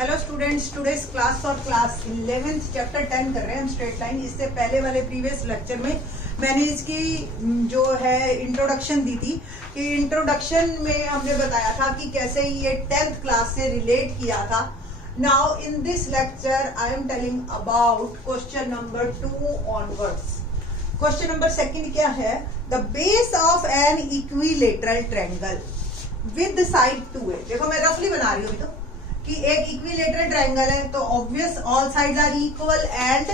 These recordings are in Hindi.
Hello students, today's class for class 11th chapter 10 कर रहे हैं हम स्ट्रेट लाइन। इससे पहले वाले प्रीवियस लेक्चर में मैंने इसकी जो है इंट्रोडक्शन दी थी कि इंट्रोडक्शन में हमने बताया था कि कैसे ये 10th क्लास से रिलेट किया था। Now in this lecture I am telling about question number 2 onwards. Question number 2 क्या है? The base of N equilateral triangle with side 2a। देखो मैं रफली बना रही हूँ अभी तो कि एक इक्विलेटरल ट्रायंगल है तो obvious all sides are equal and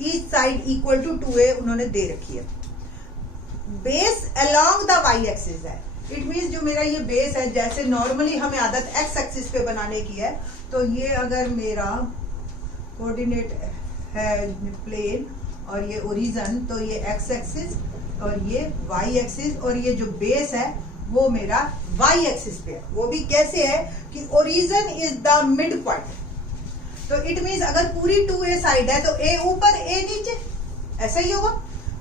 each side equal to 2a उन्होंने दे रखी है। Base along the y axis है। इट मींस जो मेरा ये बेस है, जैसे नॉर्मली हमें आदत एक्स एक्सिस पे बनाने की है, तो ये अगर मेरा कोऑर्डिनेट है प्लेन और ये ओरिजिन, तो ये एक्स एक्सिस और ये वाई एक्सिस, और ये जो बेस है वो मेरा वाई एक्सिस पे है। वो भी कैसे है कि origin is the mid point. तो इट मींस अगर पूरी 2a साइड है तो a ऊपर a नीचे, ऐसा ही होगा,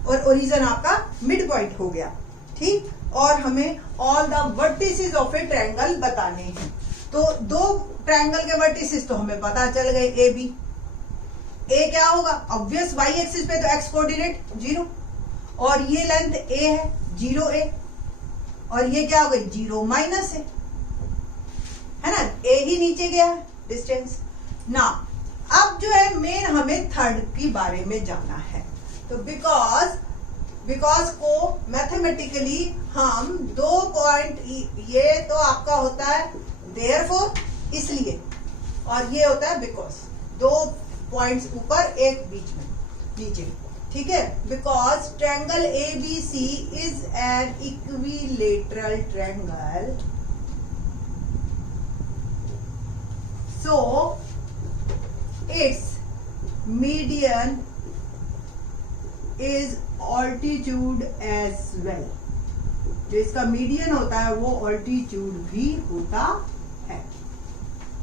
और ओरिजिन आपका मिड पॉइंट हो गया। ठीक, और हमें all the vertices of A triangle बताने हैं। तो दो ट्रायंगल के वर्टिसेस तो हमें पता चल गए, ए बी। a क्या होगा? ऑब्वियस वाई एक्सिस पे तो x कोऑर्डिनेट 0, और ये लेंथ a है 0a, और ये क्या हो गई 0 माइनस है ना, a ही नीचे गया है डिस्टेंस ना। अब जो है मेन हमें थर्ड के बारे में जाना है। तो बिकॉज को मैथमेटिकली हम दो पॉइंट, ये तो आपका होता है देयरफॉर इसलिए, और ये होता है बिकॉज, दो पॉइंट्स ऊपर एक बीच में नीचे। ठीक है, because triangle ABC is an equilateral triangle, so its median is altitude as well. जो इसका मीडियन होता है वो ऑल्टीट्यूड भी होता है।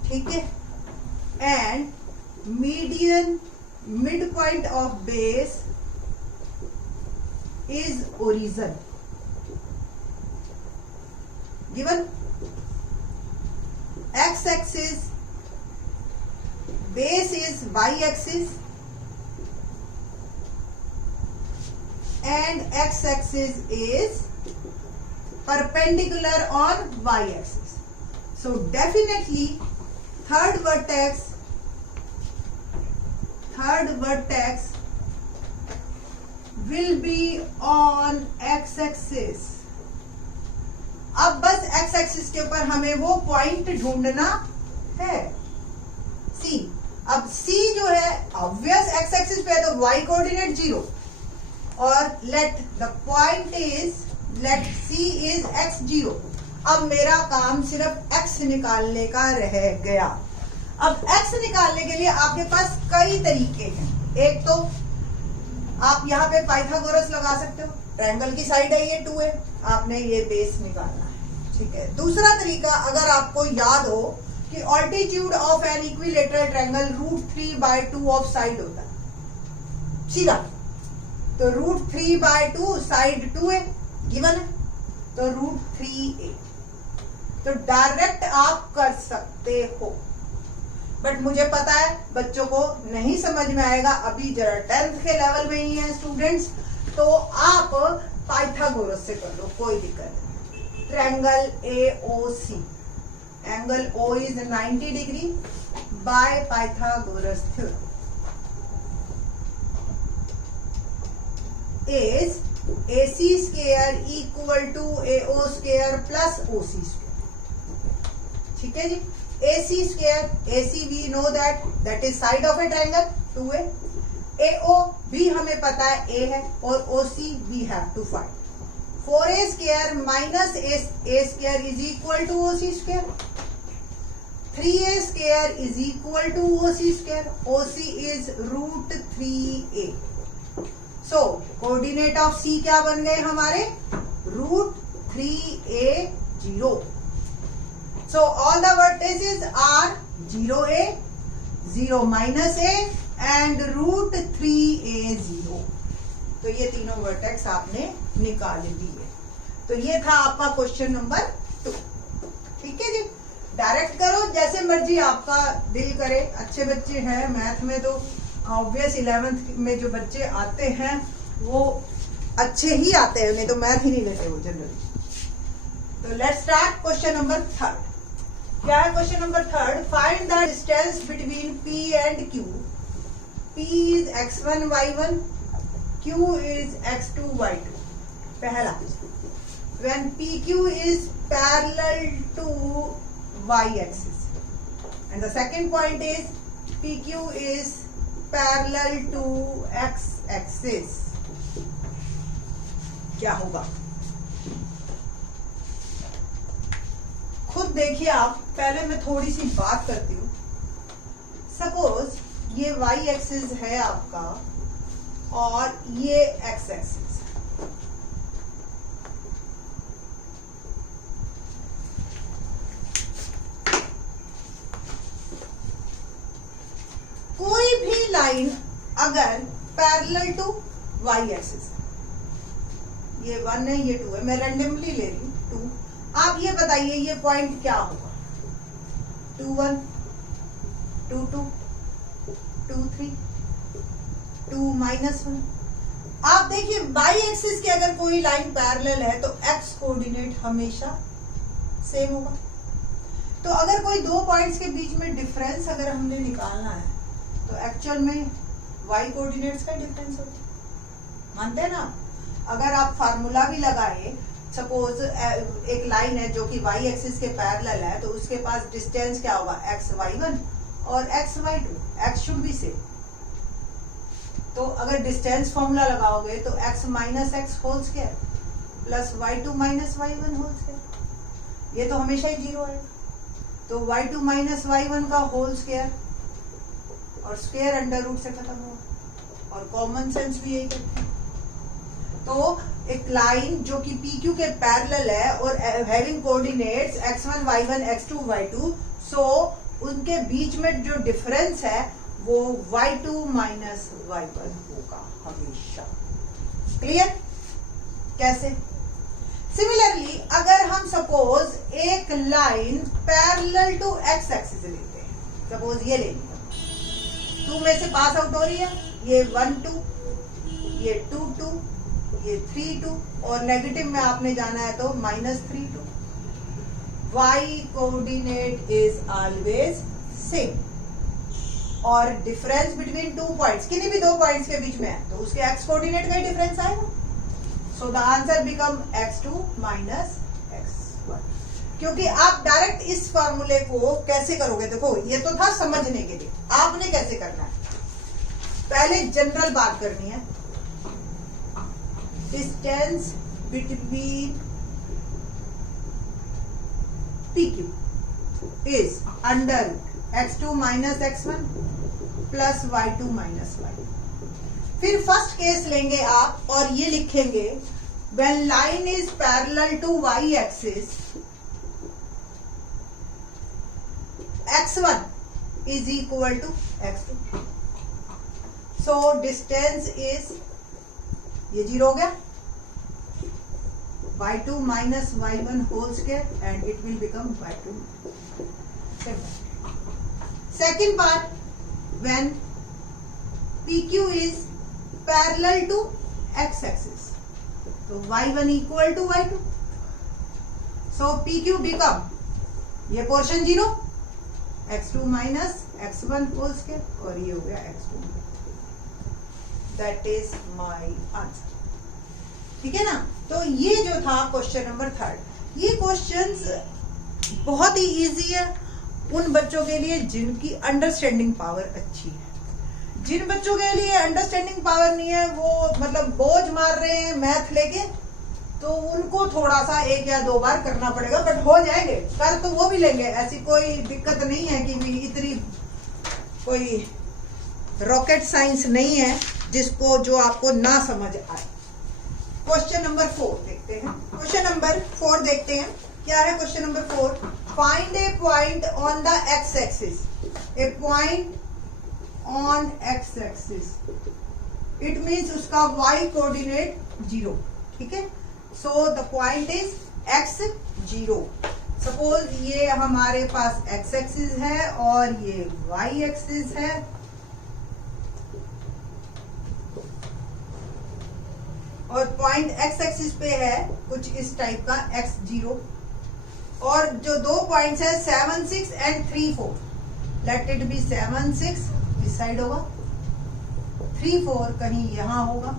ठीक है, and median mid point of base is origin given x axis, base is y axis and x axis is perpendicular on y axis. So definitely third vertex will be on x axis। अब बस x axis के ऊपर हमें वो पॉइंट ढूंढना है C। अब C जो है ऑब्वियस x axis पे है तो y कोऑर्डिनेट 0, और लेट C is x0। अब मेरा काम सिर्फ x निकालने का रह गया। अब x निकालने के लिए आपके पास कई तरीके हैं। एक तो आप यहाँ पे पाइथागोरस लगा सकते हो, ट्रायंगल की साइड है ये 2a, आपने ये बेस निकालना है। ठीक है, दूसरा तरीका, अगर आपको याद हो कि altitude of N equilateral triangle √3/2 of side होता है सीधा, तो √3/2 साइड 2a गिवन है, तो √3a, तो डायरेक्ट आप कर सकते हो। बट मुझे पता है बच्चों को नहीं समझ में आएगा, अभी जरा 10th के लेवल में ही है स्टूडेंट्स, तो आप पाइथागोरस से कर लो, कोई दिक्कत नहीं। Triangle AOC, angle O is 90 degree by Pythagoras theorem is AC square equal to AO square plus OC square. ठीक है जी, AC square, AC we know that is side of a triangle 2a। AO भी हमें पता है A है, और OC we have to find। 4a square minus a square is equal to OC square। 3a square is equal to OC square। OC is √3a। So coordinate of C क्या बन गए हमारे? √3a 0। So all the vertices are 0a, 0 minus a and √3a 0। तो ये तीनों वर्टेक्स आपने निकाल लिए। तो ये था आपका क्वेश्चन नंबर 2। ठीक है जी, डायरेक्ट करो, जैसे मर्जी आपका दिल करे। अच्छे बच्चे हैं मैथ में तो ऑब्वियस 11th में जो बच्चे आते हैं वो अच्छे ही आते हैं, नहीं तो मैथ ही नहीं लेते वो जनरली। तो लेट्स स्टार्ट क्वेश्चन नंबर 3। क्या है question number 3? Find the distance between P and Q। P is x1 y1, Q is x2 y2। पहला, when PQ is parallel to y-axis, and the second point is PQ is parallel to x-axis। क्या होगा खुद देखिए आप। पहले मैं थोड़ी सी बात करती हूँ। सपोज ये y-axis है आपका और ये x-axis। कोई भी लाइन अगर पैरेलल टू वाई एक्सिस, ये 1 है ये 2 है, मैं रैंडमली ले रही हूँ 2। आप ये बताइए ये पॉइंट क्या होगा? 2 1, 2 2, 2 3, 2 -1। आप देखिए वाई एक्सिस की अगर कोई लाइन पैरेलल है तो एक्स कोऑर्डिनेट हमेशा सेम होगा। तो अगर कोई दो पॉइंट्स के बीच में डिफरेंस अगर हमने निकालना है तो एक्चुअल में y कोऑर्डिनेट्स का डिफरेंस होता है। मानते हैं ना? अगर आप फार्मूला भी लगाए, सपोज एक लाइन है जो कि y एक्सिस के पैरेलल है, तो उसके पास डिस्टेंस क्या होगा? x y1 और x y2। x should be same. तो अगर डिस्टेंस फॉर्मूला लगाओगे तो x minus x whole square plus y2 minus y1 whole square, ये तो हमेशा ही 0 है। तो y2 माइनस y1 का होल स्क्वायर, और स्क्वायर अंडर रूट से खत्म हुआ, और कॉमन सेंस भी यही करते हैं। तो एक लाइन जो कि PQ के पैरेलल है और having coordinates x1 y1 x2 y2, सो उनके बीच में जो डिफरेंस है वो y2 माइनस y1 होगा हमेशा। क्लियर? कैसे? सिमिलरली अगर हम सपोज एक line parallel to x axis लेते हैं, सपोज ये लेंगे, 2 में से पास आउट हो रही है, ये 1 2, ये 2 2, ये 3 2, और नेगेटिव में आपने जाना है तो -3 2। y coordinate is always same, और डिफरेंस बिटवीन 2 पॉइंट्स, किन्हीं भी 2 पॉइंट्स के बीच में है तो उसके x कोऑर्डिनेट का ही डिफरेंस आएगा। So the answer become x2 minus x1। क्योंकि आप डायरेक्ट इस फॉर्मूले को कैसे करोगे? देखो ये तो था समझने के लिए, आपने कैसे करना है? पहले जनरल बात करनी है। Distance between PQ is under x2 minus x1 plus y2 minus y। फिर फर्स्ट केस लेंगे आप और ये लिखेंगे when line is parallel to y axis, x1 is equal to x2। so distance is, ये 0 हो गया, y2 minus y1 whole square and it will become y2। second part, when PQ is parallel to x axis, so y1 equal to y2, so PQ become, ये portion 0, x2 minus x1 whole square, और ये हो गया x2। That is my answer. ठीक है ना? तो ये जो था क्वेश्चन नंबर 3। ये क्वेश्चंस बहुत ही इजी है उन बच्चों के लिए जिनकी अंडरस्टैंडिंग पावर अच्छी है। जिन बच्चों के लिए अंडरस्टैंडिंग पावर नहीं है, वो मतलब बोझ मार रहे हैं मैथ लेके, तो उनको थोड़ा सा 1 या 2 बार करना पड़ेगा, बट हो जाएंगे, कर तो वो भी लेंगे। ऐसी कोई दिक्कत नहीं है कि भी इतनी कोई रॉकेट साइंस नहीं है जिसको जो आपको ना समझ आए। क्वेश्चन नंबर 4 देखते हैं। क्वेश्चन नंबर 4 देखते हैं, क्या है question number 4? Find A point on the x axis, A point on x axis, it means उसका y कोऑर्डिनेट 0। ठीक है? So the point is x 0 suppose ये हमारे पास एक्स एक्सिस है और ये वाई एक्सिस है, और पॉइंट एक्स एक्सिस पे है कुछ इस टाइप का x0, और जो दो पॉइंट्स है 7, 6 एंड 3, 4, लेट इट बी 7, 6 इस साइड होगा, 3, 4 कहीं यहां होगा,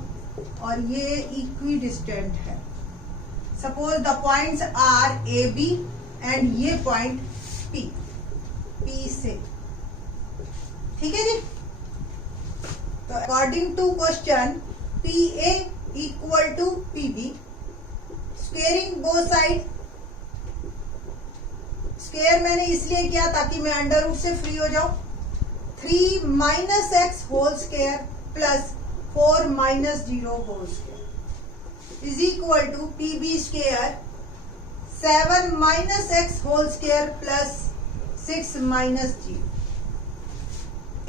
और ये इक्वी डिस्टेंट है। Suppose the points are A B and ये पॉइंट पी से, ठीक है जी। तो according to question P A equal to P B, squaring both side, square मैंने इसलिए किया ताकि मैं अंडर रूट से फ्री हो जाऊं, 3 minus x whole square plus 4 minus 0 whole square is equal to P B square 7 minus x whole square plus 6 minus 0,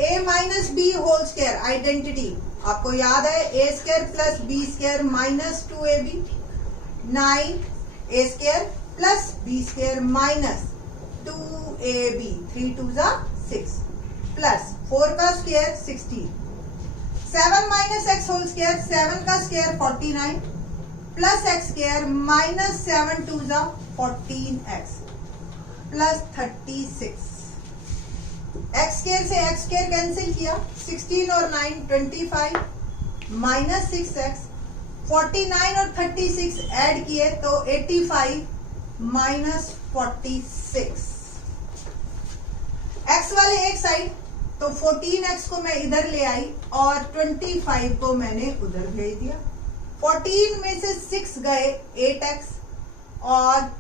a minus B whole square identity आपको याद है, A square plus B square minus 2ab, 9 a square plus B square minus 2ab, 3 2 6 plus 4 का square 16, 7 minus x whole square, 7 का square 49 plus x square minus 7 2 14x plus 36, x square से एक्स स्क्वेयर कैंसिल किया, 16 और 9 25 माइनस 6x, 49 और 36 ऐड किए तो 85 माइनस 46, x वाले एक साइड तो 14x को मैं इधर ले आई और 25 को मैंने उधर भेज दिया, 14 में से 6 गए 8x और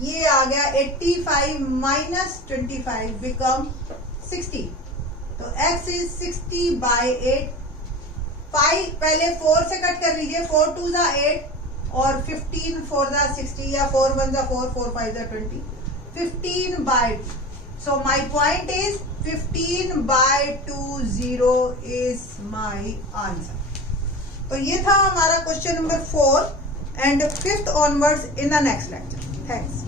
ये आ गया 85 माइनस 25 बिकम 60, तो x इज 60 बाई 8, 5 पहले 4 से कट कर लीजिए, 4 2 8 और 15 4 60 या 4 1 4 4 5 20, 15 by, so my point is 15 by 20 is my answer। तो ये था हमारा question number 4 and 5th onwards in the next lecture। Thanks।